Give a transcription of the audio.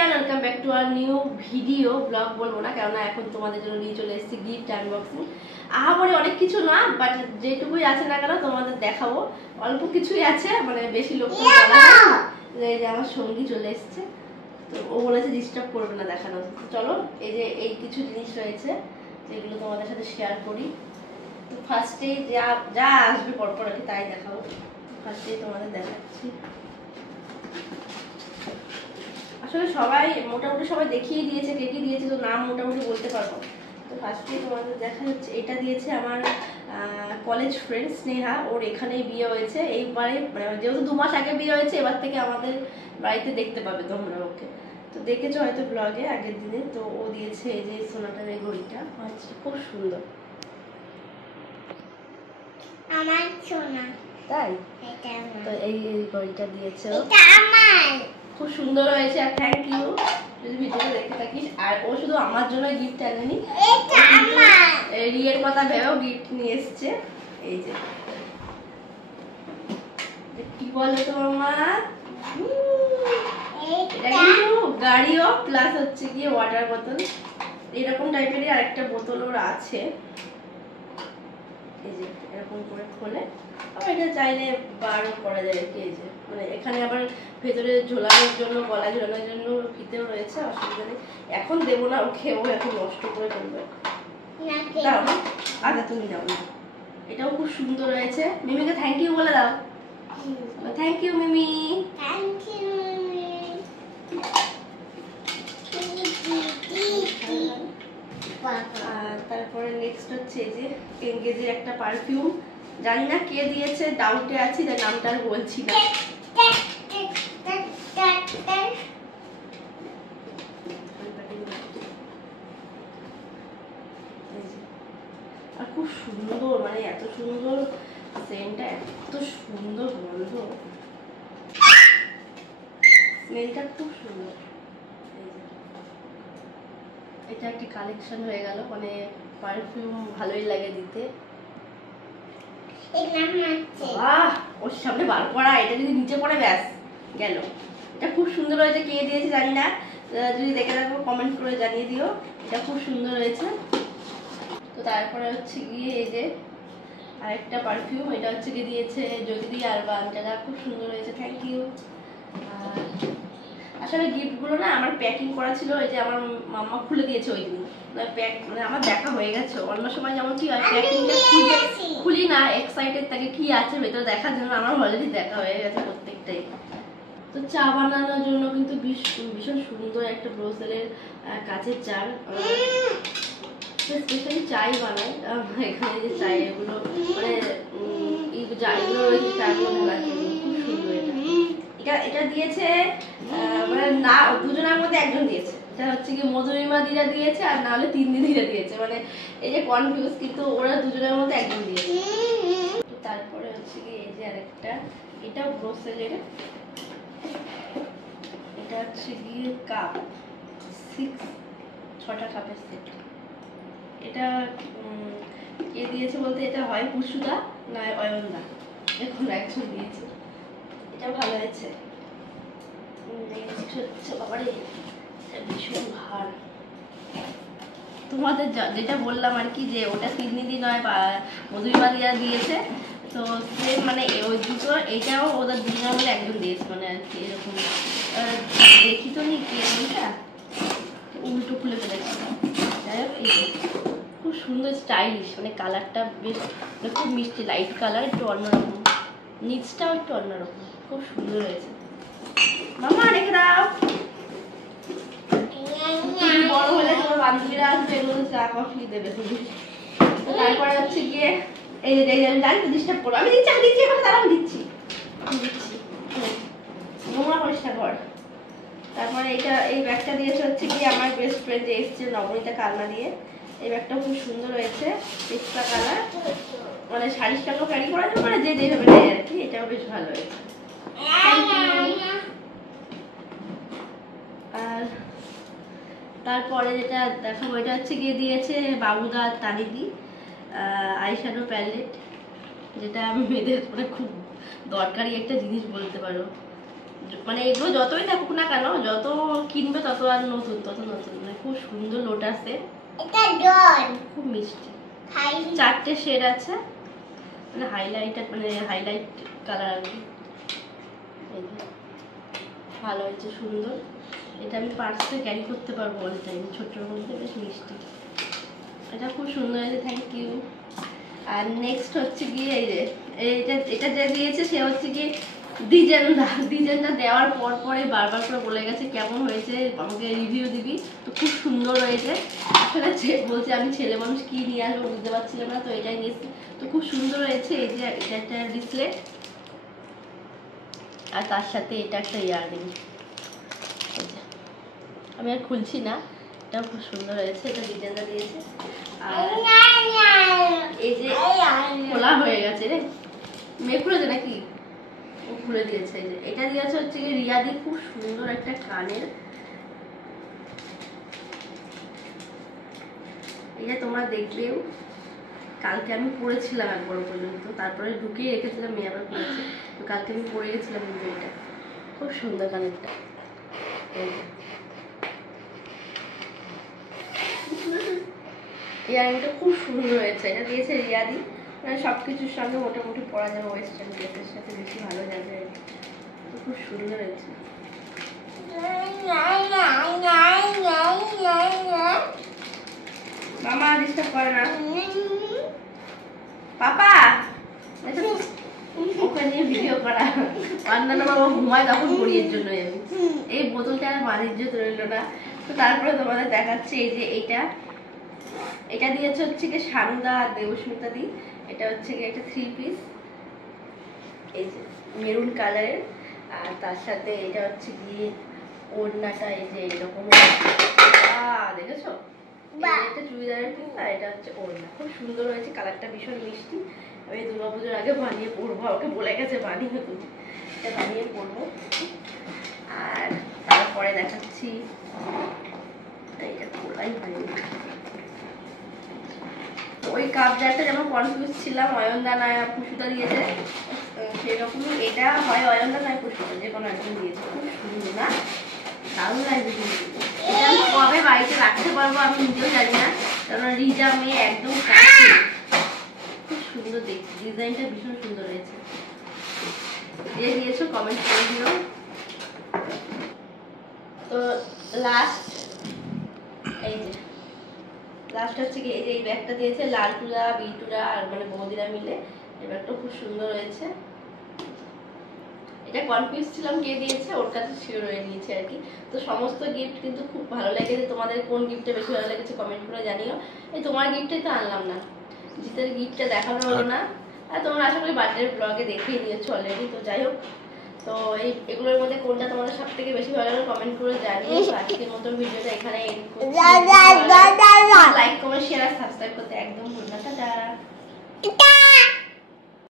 Everyone, welcome back to our new video blog. বলবো না কেননা এখন তোমাদের জন্য নিয়ে চলে এসেছি গিফট আনবক্সিং। আহামরি অনেক কিছু না, বাট যেটুকুই আছে না কেন তোমাদের দেখাবো। অল্প কিছুই আছে, মানে বেশি লোক এই যে আমার সঙ্গী চলে এসেছে, তো ও বলেছে ডিস্টার্ব করবে না দেখানো। চলো, এই যে এই কিছু জিনিস রয়েছে যেগুলো তোমাদের সাথে শেয়ার করি। তো ফার্স্টেই যা যা আসবে পরপর আর কি তাই দেখাবো। ফার্স্টেই তোমাদের দেখাচ্ছি। আসলে সবাই মোটামুটি সবাই দেখিয়ে দিয়েছে, কে কি দিয়েছে তো নাম মোটামুটি বলতে পারবো। তো ফার্স্টে তোমাদের দেখা যাচ্ছে এটা দিয়েছে আমার কলেজ ফ্রেন্ড স্নেহা। ওর এখানেই বিয়ে হয়েছে এইবারে, মানে যেহেতু 2 মাস আগে বিয়ে হয়েছে, এবার থেকে আমাদের বাড়িতে দেখতে পাবে তোমরা ওকে। তো দেখেছো হয়তো ব্লগে আগের দিনে। তো ও দিয়েছে এই যে সোনাটার এই ঘড়িটা, আচ্ছা খুব সুন্দর। আমার সোনা তাই এটা তো এই ঘড়িটা দিয়েছে, এটা আমার খুব সুন্দর হয়েছে। আর থ্যাংক ইউ যদি ভিডিওটা দেখতে থাকিস। আর ও শুধু আমার জন্য গিফট আনেনি, এটা আমার রিয়ের কথা ভেবেও গিফট নিয়ে এসছে। এই যে কি বলো তো মামা, এটা কিন্তু গাড়িও প্লাস হচ্ছে গিয়ে ওয়াটার বোতল, এরকম টাইপেরই আরেকটা বোতল ওর আছে। এই যে এরকম করে খোলে, আবার এটা চাইলে বারও করা যায় কি। এই যে মানে এখানে আবার ভেতরে ঝোলানোর জন্য, গলা ঝোলানোর জন্য ফিতেও রয়েছে, অসুবিধা নেই। এখন দেবো না ওকে, ও এখন নষ্ট করে ফেলবে। দাও আগে তুমি দাও না। এটাও খুব সুন্দর হয়েছে। মিমিকে থ্যাংক ইউ বলে দাও। Thank you Mimi. Thank you তারপরে নেক্সট হচ্ছে এই যে এনগেজের একটা পারফিউম। জানি না কে দিয়েছে, ডাউটে আছি, যে নামটা আর বলছি না। আর খুব সুন্দর, মানে এত সুন্দর সেন্টটা, এত সুন্দর গন্ধ, স্মেলটা খুব সুন্দর। এটা একটি কালেকশন হয়ে গেল, মানে পারফিউম ভালোই লাগে দিতে। ওর সামনে বার করা, এটা যদি নিচে পড়ে ব্যাস গেল। এটা খুব সুন্দর হয়েছে, কে দিয়েছে জানি না, যদি দেখে থাকো কমেন্ট করে জানিয়ে দিও। এটা খুব সুন্দর হয়েছে। তো তারপরে হচ্ছে গিয়ে এই যে আরেকটা পারফিউম, এটা হচ্ছে গিয়ে দিয়েছে জ্যোতি আরবান, যেটা খুব সুন্দর হয়েছে, থ্যাংক ইউ। আসলে গিফটগুলো না আমার প্যাকিং করা ছিল, এই যে আমার মাম্মা খুলে দিয়েছে ওই দিন, প্যাক মানে আমার দেখা হয়ে গেছে। অন্য সময় যেমন কি হয় প্যাকিংটা খুলি না, এক্সাইটেড থাকে কি আছে ভেতরে দেখার জন্য, আমার অলরেডি দেখা হয়ে গেছে প্রত্যেকটাই। তো চা বানানোর জন্য কিন্তু ভীষণ সুন্দর একটা ব্রোসেলের কাচের জার, স্পেশালি চাই বানাই এখানে। যে চাই এগুলো মানে এই জারগুলো রয়েছে, চাগুলো ঢালার জন্য খুব সুন্দর। এটা এটা দিয়েছে মানে না দুজনের মধ্যে একজন দিয়েছে। এটা হচ্ছে কি মধুরিমা দিদা দিয়েছে, আর না হলে 3 দিদিরা দিয়েছে, মানে এই যে কনফিউজ, কিন্তু ওরা দুজনের মধ্যে একজন দিয়েছে। তারপরে হচ্ছে কি এই যে আরেকটা, এটাও ব্রোসেলের, এটা হচ্ছে গিয়ে কাপ 6টা কাপের সেট। এটা কে দিয়েছে বলতে, এটা হয় পুষুদা না অয়নদা, এখন একজন দিয়েছে। এটা ভালো হয়েছে। ভীষণ ভার তোমাদের যেটা বললাম আর কি, যে ওটা 3 দিদি নয় বা মধুরিমা দিয়া দিয়েছে, তো সেম মানে ওই দুটো, এটাও ওদের দুজনের বলে একজন দিয়েছে, মানে আর কি এরকম। দেখি তো নি কি এটা, উল্টো খুলে ফেলেছি। যাই হোক, এই খুব সুন্দর স্টাইলিশ, মানে কালারটা বেশ মানে খুব মিষ্টি লাইট কালার, একটু অন্যরকম, নিচটাও একটু অন্যরকম, খুব সুন্দর হয়েছে। মামা রেখে দাও, বড় হলে তোমার বান্ধবীরা আসবে, এগুলো চা কফি দেবে তুমি। তো তারপরে হচ্ছে গিয়ে এই যে জানি তো ডিস্টার্ব করবো, আমি দিচ্ছি এখন তারাও দিচ্ছি নোংরা পরিষ্কার কর। তারপরে এইটা এই ব্যাগটা দিয়েছে হচ্ছে গিয়ে আমার বেস্ট ফ্রেন্ড যে এসছে নবনীতা কালনা দিয়ে। এই ব্যাগটাও খুব সুন্দর হয়েছে, পিস্তা কালার, মানে শাড়ির সঙ্গে ক্যারি করা যাবে, মানে যে যেভাবে নেয় আর কি। এটাও বেশ ভালো হয়েছে। আর তারপরে যেটা দেখাবো, এটা হচ্ছে গিয়ে দিয়েছে বাবুদা তানিদি আইশ্যাডো প্যালেট, যেটা আমি মেয়েদের মানে খুব দরকারি একটা জিনিস বলতে পারো। মানে এগুলো যতই থাকুক না কেন, যত কিনবে তত আর নতুন তত নতুন। মানে খুব সুন্দর লোটাসের, এটা জল খুব মিষ্টি। খাই 4টে শেড আছে, মানে হাইলাইট কালার আর কি। এই যে, ভালো হয়েছে, সুন্দর। এটা আমি পার্সে ক্যারি করতে পারবো অল টাইম, ছোট্টর মধ্যে বেশ মিষ্টি। এটা খুব সুন্দর হয়েছে, থ্যাংক ইউ। আর নেক্সট হচ্ছে গিয়ে এই যে এটা যে দিয়েছে সে হচ্ছে গিয়ে ডিজাইনটা দেওয়ার পর পরে বারবার করে বলে গেছে কেমন হয়েছে আমাকে রিভিউ দিবি। তো খুব সুন্দর হয়েছে। আসলে বলছে আমি ছেলে মানুষ কি নিয়ে আসবো বুঝতে পারছিলাম না, তো এটাই নিয়েছি। তো খুব সুন্দর হয়েছে। এই যে এটা একটা ডিসপ্লে, আর তার সাথে এটা একটা ইয়াররিং। আমি আর খুলছি না, এটাও খুব সুন্দর হয়েছে। এটা ডিজাইনটা দিয়েছে। আর এই যে খোলা হয়ে গেছে রে, মেয়ে খুলেছে নাকি? ও খুলে দিয়েছে। এই যে এটা দিয়েছে হচ্ছে কি রিয়াদি, খুব সুন্দর একটা কানের। এই যে তোমরা দেখলেও কালকে আমি পরেছিলাম একবার পর্যন্ত, তারপরে ঢুকিয়ে রেখেছিলাম, মেয়ে আবার পরেছে। তো কালকে আমি পরে গেছিলাম কিন্তু এটা খুব সুন্দর কানেরটা। ইয়ারিংটা খুব সুন্দর হয়েছে। এটা দিয়েছে রিয়াদি, মানে সবকিছুর সঙ্গে মোটামুটি পরা যাবে, ওয়েস্টার্ন ড্রেসের সাথে বেশি ভালো যাবে। খুব সুন্দর হয়েছে। মামা ডিস্টার্ব করে না পাপা, ওকে নিয়ে ভিডিও করা। অন্যান্য বাবা ঘুমায় তখন করি, এর জন্য আমি এই বোতলটা আর মাঝির ইজ্জত রইল না। তো তারপরে তোমাদের দেখাচ্ছি এই যে এটা দিয়েছে হচ্ছে কি সানুদা আর দেবস্মিতা দি। এটা হচ্ছে কি একটা 3 পিস, এই যে মেরুন কালারের। আর তার সাথে এটা হচ্ছে গিয়ে ওড়নাটা এই যে এরকম, দেখেছো? এটা চুড়িদারের পিস, আর এটা হচ্ছে ওড়না। খুব সুন্দর হয়েছে, কালারটা ভীষণ মিষ্টি। আমি দুর্গাপুজোর আগে বানিয়ে পরবো, ওকে বলে গেছে বানিয়ে তুমি, এটা বানিয়ে পরবো। আর তারপরে দেখাচ্ছি এইটা খোলাই হয়নি। ওই কাপ জারটা যেমন কনফিউজ ছিলাম অয়নদা না পুষুদা দিয়েছে, সেরকমই এটা হয় অয়নদা নয় পুষুদা, যে কোনো একজন দিয়েছে। খুব সুন্দর না? দারুণ লাগবে কিন্তু। এটা আমি কবে বাড়িতে রাখতে পারবো আমি নিজেও জানি না, কারণ রিজা মেয়ে একদম খুব সুন্দর দেখছি, ডিজাইনটা ভীষণ সুন্দর হয়েছে। যে দিয়েছো কমেন্ট করে দিও। তো লাস্ট এই যে লাস্ট হচ্ছে কি এই যে এই ব্যাগটা দিয়েছে লালটুরা বিটুরা আর মানে বৌদিরা মিলে। এই ব্যাগটা খুব সুন্দর হয়েছে। এটা কনফিউজ ছিলাম কে দিয়েছে, ওর কাছে শিওর হয়ে নিয়েছে আর কি। তো সমস্ত গিফট কিন্তু খুব ভালো লেগেছে। তোমাদের কোন গিফটটা বেশি ভালো লেগেছে কমেন্ট করে জানিও। এই তোমার গিফটটাই তো আনলাম না, জিতের গিফটটা দেখানো হলো না। আর তোমরা আশা করি বার্থডে ব্লগে দেখিয়ে নিয়েছো অলরেডি। তো যাই হোক, তো এগুলোর মধ্যে কোনটা তোমাদের সব থেকে বেশি ভালো লাগলো কমেন্ট করে জানিও। আজকের মতন ভিডিওটা এখানে এন্ড করছি।